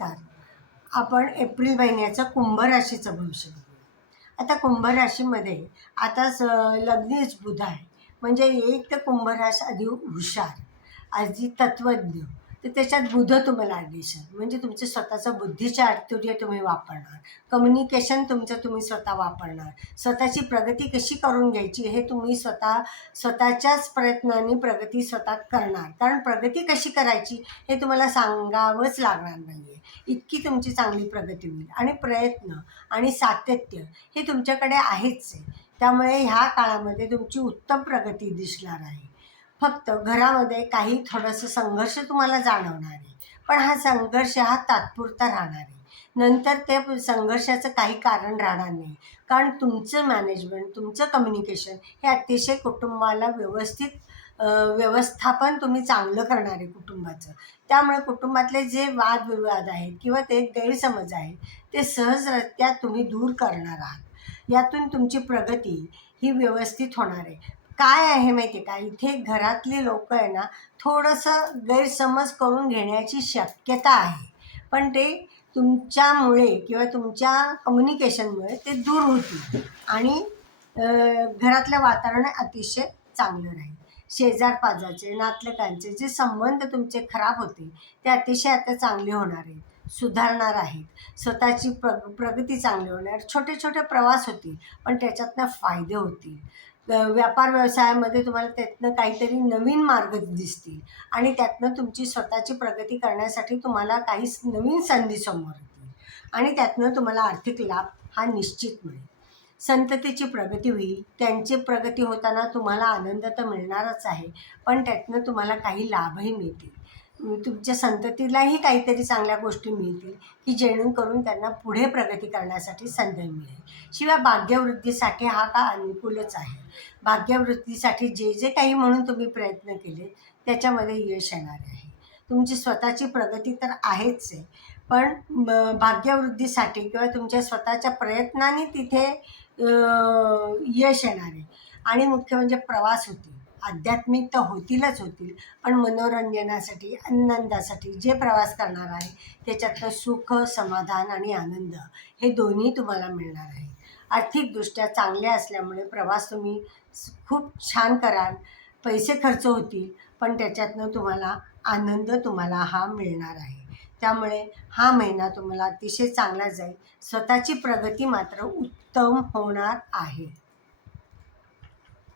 नमस्कार. आपण एप्रिल महिन्याचं कुंभ राशीचं भविष्य बघूया. आता कुंभ राशीमध्ये आता लग्नीच बुध आहे, म्हणजे एक तर कुंभ राशी आधी हुशार, आधी तत्त्वज्ञ, तर त्याच्यात बुध तुम्हाला ॲडिशन, म्हणजे तुमचं स्वतःचं बुद्धीच्या चातुर्य तुम्ही वापरणार, कम्युनिकेशन तुमचं तुम्ही स्वतः वापरणार, स्वतःची प्रगती कशी करून घ्यायची हे तुम्ही स्वतःच्याच प्रयत्नांनी प्रगती स्वतः करणार. कारण प्रगती कशी करायची हे तुम्हाला सांगावंच लागणार नाही आहे, इतकी तुमची चांगली प्रगती होईल. आणि प्रयत्न आणि सातत्य हे तुमच्याकडे आहेच आहे, त्यामुळे ह्या काळामध्ये तुमची उत्तम प्रगती दिसणार आहे. फक्त घरामध्ये काही थोडंसं संघर्ष तुम्हाला जाणवणार आहे, पण हा संघर्ष हा तात्पुरता राहणार आहे. नंतर ते संघर्षाचं काही कारण राहणार नाही, कारण तुमचं मॅनेजमेंट, तुमचं कम्युनिकेशन हे अतिशय कुटुंबाला व्यवस्थापन तुम्ही चांगलं करणार आहे कुटुंबाचं. त्यामुळे कुटुंबातले जे वादविवाद आहेत किंवा ते गैरसमज आहेत ते सहजरित्या तुम्ही दूर करणार आहात. यातून तुमची प्रगती ही व्यवस्थित होणार आहे. काय आहे माहिती आहे का, इथे घरातली लोक आहे ना, थोडंसं गैरसमज करून घेण्याची शक्यता आहे, पण ते तुमच्यामुळे किंवा तुमच्या कम्युनिकेशनमुळे ते दूर होतील आणि घरातलं वातावरण अतिशय चांगलं राहील. शेजार-पाजारचे, नातलगांचे जे संबंध तुमचे खराब होते ते अतिशय आता चांगले होणार आहेत, सुधारणार आहेत. स्वतःची प्रगती चांगली होणार. छोटे छोटे प्रवास होतील, पण त्याच्यातनं फायदे होतील. व्यापार व्यवसायामध्ये तुम्हाला त्यातनं काहीतरी नवीन मार्ग दिसतील आणि त्यातनं तुमची स्वतःची प्रगती करण्यासाठी तुम्हाला काही नवीन संधी समोर येतील आणि त्यातनं तुम्हाला आर्थिक लाभ हा निश्चित मिळेल. संततीची प्रगती होईल. त्यांची प्रगती होताना तुम्हाला आनंद तर मिळणारच आहे, पण त्यातनं तुम्हाला काही लाभही मिळतील. तुमच्या संततीलाही काहीतरी चांगल्या गोष्टी मिळतील की जेणेकरून त्यांना पुढे प्रगती करण्यासाठी संधी मिळेल. शिवाय भाग्यवृद्धीसाठी हा काळ अनुकूलच आहे. भाग्यवृद्धीसाठी जे जे काही म्हणून तुम्ही प्रयत्न केले त्याच्यामध्ये यश येणार आहे. तुमची स्वतःची प्रगती तर आहेच आहे, पण भाग्यवृद्धीसाठी किंवा तुमच्या स्वतःच्या प्रयत्नांनी तिथे यश येणार आहे. आणि मुख्य म्हणजे प्रवास होतील. आध्यात्मिक तर होतीलच होतील, पण मनोरंजनासाठी, आनंदासाठी जे प्रवास करणार आहे त्याच्यातलं सुख, समाधान आणि आनंद हे दोन्ही तुम्हाला मिळणार आहे. आर्थिकदृष्ट्या चांगले असल्यामुळे प्रवास तुम्ही खूप छान कराल. पैसे खर्च होतील, पण त्याच्यातनं तुम्हाला आनंद तुम्हाला हा मिळणार आहे. त्यामुळे हा महिना तुम्हाला अतिशय चांगला जाईल. स्वतःची प्रगती मात्र उत्तम होणार आहे.